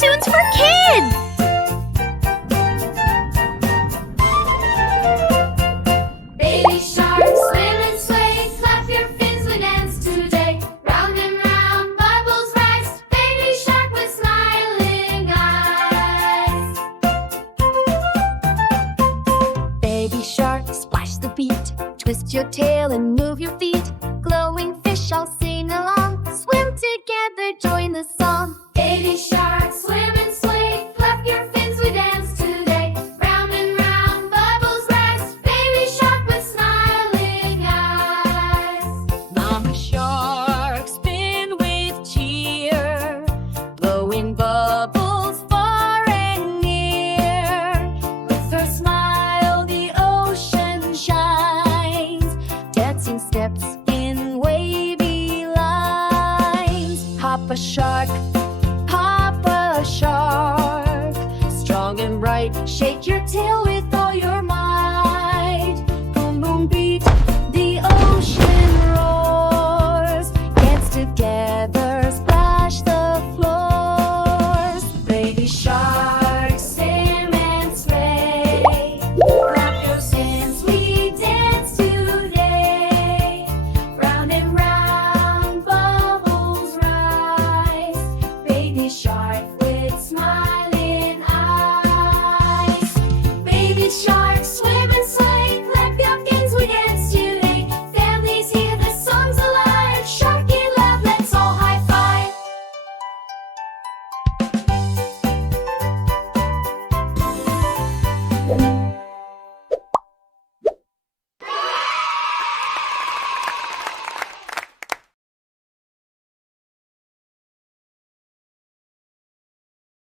cartoons for kids! Baby shark, swim and sway, clap your fins, we dance today. Round and round, bubbles rise, baby shark with smiling eyes. Baby shark, splash the beat, twist your tail and move your feet. Glowing fish all sing along, swim together, join the song. Baby shark, swim and sway, clap your fins, we dance today. Round and round, bubbles rise, baby shark with smiling eyes. Mama shark, spin with cheer, blowing bubbles far and near. With her smile, the ocean shines, dancing steps in wavy lines. Papa shark, strong and bright, shake your tail